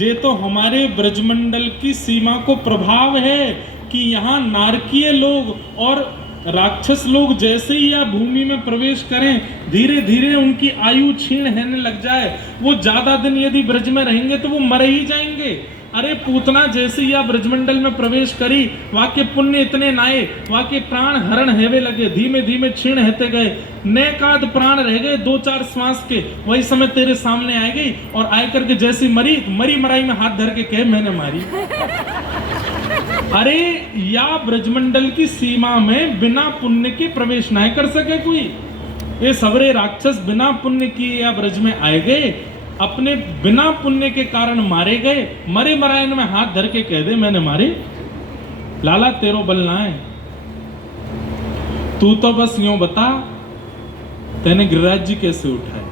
ये तो हमारे ब्रजमंडल की सीमा को प्रभाव है कि यहाँ नारकीय लोग और राक्षस लोग जैसे ही या भूमि में प्रवेश करें, धीरे धीरे उनकी आयु क्षीण होने लग जाए। वो ज्यादा दिन यदि ब्रज में रहेंगे तो वो मर ही जाएंगे। अरे पूतना जैसे ही या ब्रजमंडल में प्रवेश करी, वाके पुण्य इतने नाए, वाके प्राण हरण हेवे लगे, धीमे धीमे क्षीण होते गए, नेकाद प्राण रह गए 2-4 श्वास के। वही समय तेरे सामने आ गई और आय करके जैसी मरी मराई में हाथ धर के कहे मैंने मारी। अरे या ब्रजमंडल की सीमा में बिना पुण्य के प्रवेश नहीं कर सके कोई। ये सबरे राक्षस बिना पुण्य किए या ब्रज में आए गए, अपने बिना पुण्य के कारण मारे गए। मरे मरायन में हाथ धर के कह दे मैंने मारे। लाला तेरो बल ना है, तू तो बस यूं बता तेने गिरिराज जी कैसे उठाए।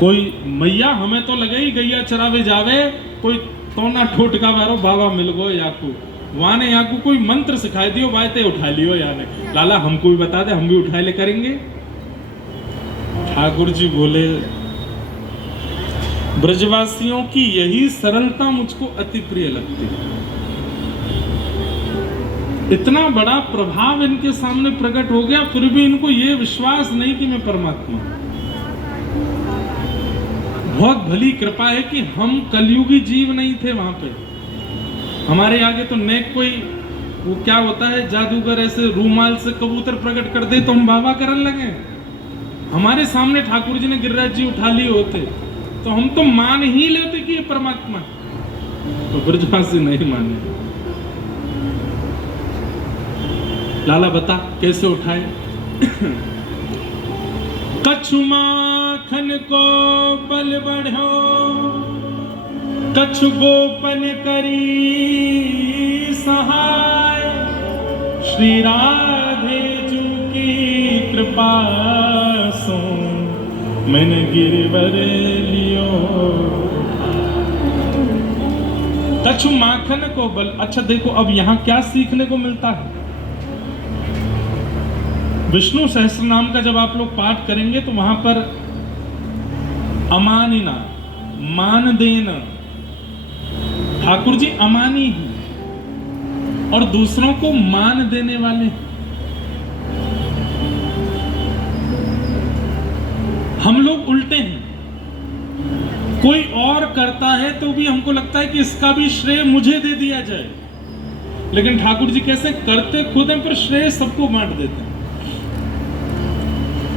कोई मैया हमें तो लगे ही गैया चरावे जावे, कोई तोना ठोट का बारो बाबा मिल गो याकू वाने याकू कोई मंत्र सिखाई दियो बायते उठा लियो याने। लाला हमको भी बता दे, हम भी उठाए ले करेंगे। ठाकुर जी बोले ब्रजवासियों की यही सरलता मुझको अति प्रिय लगती है। इतना बड़ा प्रभाव इनके सामने प्रकट हो गया, फिर भी इनको ये विश्वास नहीं कि मैं परमात्मा। बहुत भली कृपा है कि हम कलयुगी जीव नहीं थे वहां पे। हमारे आगे तो नेक कोई वो क्या होता है जादूगर ऐसे रूमाल से कबूतर प्रकट कर दे तो हम बाबा करने लगे। हमारे सामने ठाकुर जी ने गिरिराज जी उठा लिए होते तो हम तो मान ही लेते कि ये परमात्मा। तो ब्रजवासी नहीं माने। लाला बता कैसे उठाए। कछु माखन को बल बढ़ो, कछु गोपन करी सहाय, श्री राधे जू की कृपा सो मन गिरवर लियो। कछु माखन को बल। अच्छा देखो अब यहां क्या सीखने को मिलता है। विष्णु सहस्त्र नाम का जब आप लोग पाठ करेंगे तो वहां पर अमानिना मान देना, ठाकुर जी अमानी हैं और दूसरों को मान देने वाले। हम लोग उल्टे हैं, कोई और करता है तो भी हमको लगता है कि इसका भी श्रेय मुझे दे दिया जाए, लेकिन ठाकुर जी कैसे करते खुद हैं पर श्रेय सबको बांट देते हैं।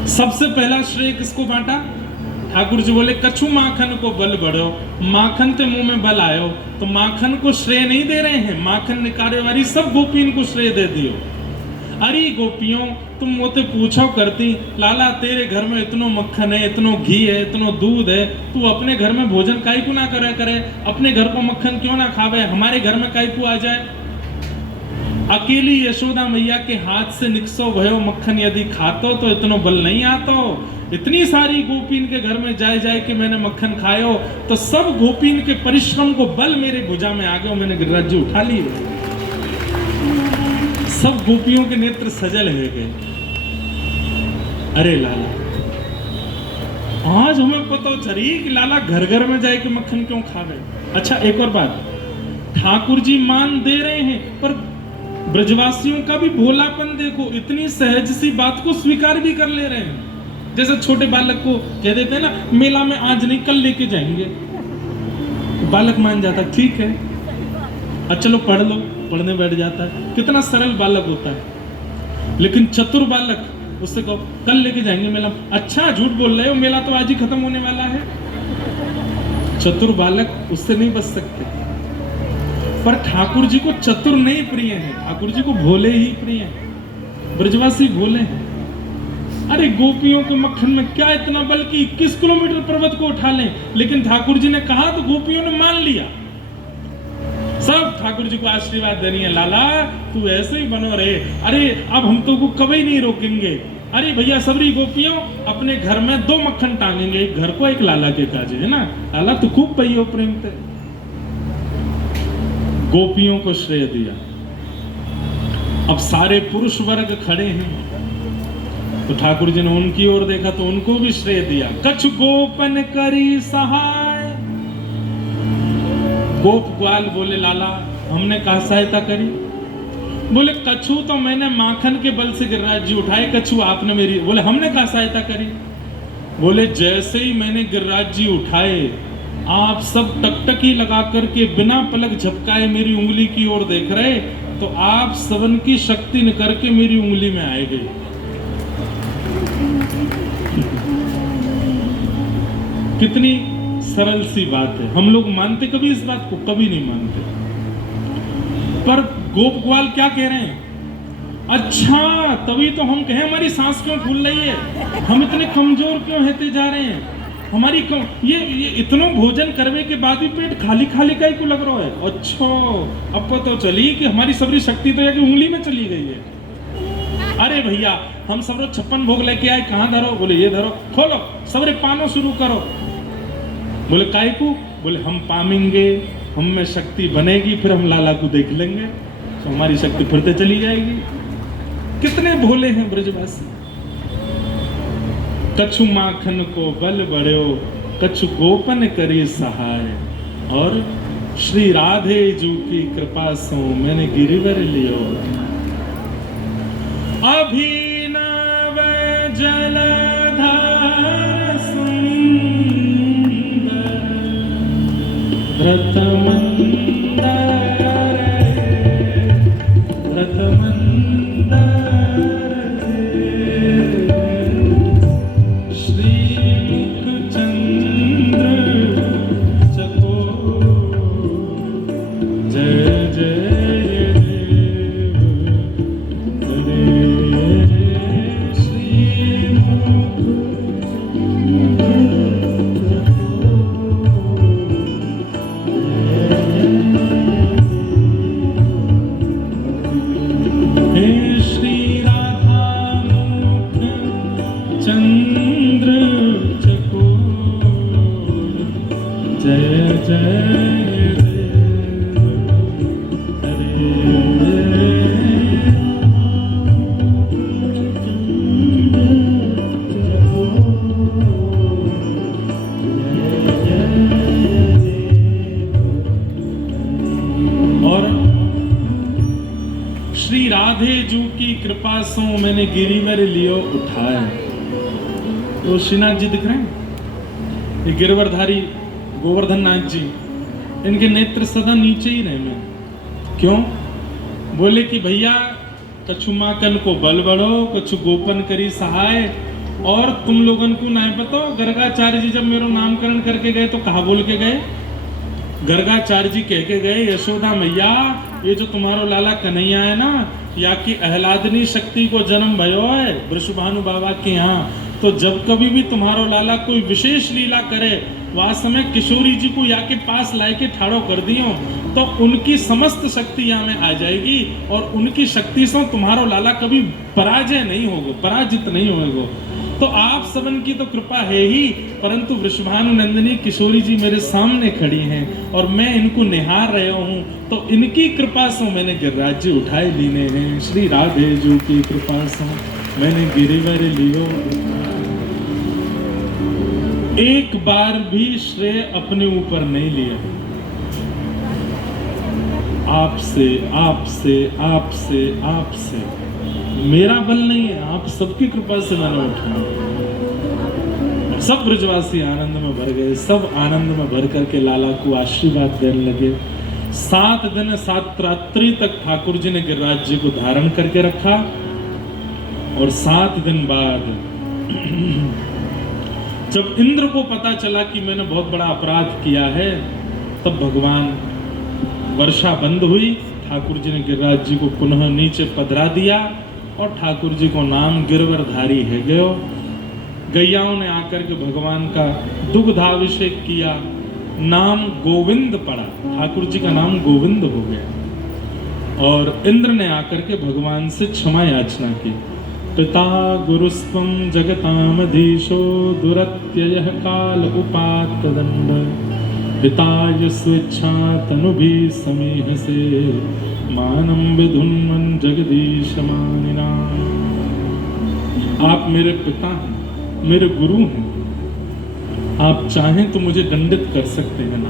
सबसे पहला श्रेय किसको बांटा। ठाकुर जी बोले कछु माखन को बल बढ़ो, माखन ते मुंह में बल आयो तो माखन को श्रेय नहीं दे रहे हैं, माखन निकाले वाली सब गोपियों को श्रेय दे दियो। अरे गोपियों तुम मोते पूछो करती, लाला तेरे घर में इतनो मक्खन है, इतनो घी है, इतनो दूध है, तू अपने घर में भोजन काई को ना करे, अपने घर को मक्खन क्यों ना खावे, हमारे घर में काई को आ जाए। अकेली यशोदा मैया के हाथ से निकसो भयो मक्खन यदि खातो तो इतनो बल नहीं आतो। इतनी सारी गोपीन के घर में जाए कि मैंने मक्खन खायो तो सब गोपीन के परिश्रम को बल मेरे भुजा में आ गया, मैंने गिरिराज जी उठा लिए। सब गोपियों के नेत्र सजल हो गए। अरे लाला आज हमें पता चली कि लाला घर घर में जाए कि मक्खन क्यों खावे। अच्छा एक और बात, ठाकुर जी मान दे रहे हैं पर ब्रजवासियों का भी भोलापन देखो, इतनी सहज सी बात को स्वीकार भी कर ले रहे हैं। जैसे छोटे बालक को कह देते हैं ना मेला में आज नहीं कल लेके जाएंगे, बालक मान जाता ठीक है, अच्छा चलो पढ़ लो, पढ़ने बैठ जाता है। कितना सरल बालक होता है। लेकिन चतुर बालक उससे कहो कल लेके जाएंगे मेला, अच्छा झूठ बोल रहे हो, मेला तो आज ही खत्म होने वाला है। चतुर बालक उससे नहीं बच सकते। पर ठाकुर जी को चतुर नहीं प्रिय है, ठाकुर जी को भोले ही प्रिय है। ब्रजवासी भोले हैं। अरे गोपियों के मक्खन में क्या इतना बल कि 21 किलोमीटर पर्वत को उठा लें, लेकिन ठाकुर जी ने कहा तो गोपियों ने मान लिया। सब ठाकुर जी को आशीर्वाद देनी है, लाला तू ऐसे ही बनो रे। अरे अब हम तो को कभी नहीं रोकेंगे। अरे भैया सबरी गोपियों अपने घर में 2 मक्खन टांगेंगे, एक घर को एक लाला के काजे है ना। लाला तू खूब पहियो प्रेम थे। गोपियों को श्रेय दिया। अब सारे पुरुष वर्ग खड़े हैं तो ठाकुर जी ने उनकी ओर देखा तो उनको भी श्रेय दिया। कछु गोपन करी सहाय, गोप ग्वाल बोले लाला हमने कहा सहायता करी। बोले कछु तो मैंने माखन के बल से गिरिराज जी उठाए, कछु आपने मेरी। बोले हमने कहा सहायता करी। बोले जैसे ही मैंने गिरिराज जी उठाए आप सब टकटकी लगा करके बिना पलक झपकाए मेरी उंगली की ओर देख रहे, तो आप सबन की शक्ति न करके मेरी उंगली में आए गई। कितनी सरल सी बात है। हम लोग मानते कभी इस बात को? कभी नहीं मानते। पर गोप ग्वाल क्या कह रहे हैं? अच्छा तभी तो हम कहें हमारी सांस क्यों फूल रही है, हम इतने कमजोर क्यों होते जा रहे हैं, हमारी ये इतना भोजन करने के बाद भी पेट खाली खाली का ही क्यों लग रहा है। अच्छा अब पता तो चली कि हमारी सबरी शक्ति तो एक उंगली में चली गई है। अरे भैया हम सब 56 भोग लेके आए, कहाँ धरो? बोले ये धरो, खोलो सबरे पानो शुरू करो। बोले काय को? बोले हम पामेंगे, हम में शक्ति बनेगी, फिर हम लाला को देख लेंगे तो हमारी शक्ति फिरते चली जाएगी। कितने भोले हैं ब्रजवासी। कछु माखन को बल बढ़ो, कछु गोपन करे सहाय, और श्री राधे जू की कृपा सो मैंने गिरिवर लियो। अभिनव जलधार सुंदर कृपा सो मैंने गिरिवर लियो उठाए। तो श्रीनाथ जी दिख रहे हैं, ये गिरवरधारी गोवर्धन नाथ जी, इनके नेत्र सदा नीचे ही रहे में। क्यों? बोले कि भैया कछु माकन को बल बढ़ो, कछु गोपन करी सहाय, और तुम लोगन को नहीं पता गर्गाचार्य जी जब मेरा नामकरण करके गए तो कहा बोल के गए? गर्गाचार्य जी कह के गए, यशोदा मैया ये जो तुम्हारो लाला कन्हैया है ना, या कि अहलादनी शक्ति को जन्म भयो है वृषभानु बाबा के यहाँ, तो जब कभी भी तुम्हारो लाला कोई विशेष लीला करे, वह समय किशोरी जी को या के पास लाए के ठाड़ो कर दियो, तो उनकी समस्त शक्ति यहाँ में आ जाएगी, और उनकी शक्ति से तुम्हारो लाला कभी पराजय नहीं होगा, पराजित नहीं होगा। तो आप सबन की तो कृपा है ही, परंतु वृषभानु नंदिनी किशोरी जी मेरे सामने खड़ी हैं और मैं इनको निहार रहा हूँ, तो इनकी कृपा से मैंने गिरिराज जी उठाए लीने हैं। श्री राधे जी की कृपा से मैंने गिरिवर लियो। एक बार भी श्रेय अपने ऊपर नहीं लिया, आपसे आपसे आपसे आपसे, मेरा बल नहीं है, आप सबकी कृपा से मैंने उठाया। सब ब्रजवासी आनंद में भर गए, सब आनंद में भर करके लाला को आशीर्वाद देने लगे। 7 दिन 7 रात्रि तक ठाकुर जी ने गिरिराज जी को धारण करके रखा, और 7 दिन बाद जब इंद्र को पता चला कि मैंने बहुत बड़ा अपराध किया है, तब भगवान वर्षा बंद हुई, ठाकुर जी ने गिरिराज जी को पुनः नीचे पधरा दिया, और ठाकुर जी को नाम गिरवरधारी है गयो। गैयाओं ने आकर के भगवान का दुग्धाभिषेक किया, नाम गोविंद पड़ा, ठाकुर जी का नाम गोविंद हो गया। और इंद्र ने आकर के भगवान से क्षमा याचना की। पिता गुरुस्त्वं जगतामधीशो दुरत्ययः काल उपात्तदण्ड, पिताय स्वेच्छा तनुभिः समीहसे, मानं विधुन्वन् जगदीश मानिना। आप मेरे पिता हैं, मेरे गुरु हैं, आप चाहें तो मुझे दंडित कर सकते हैं ना,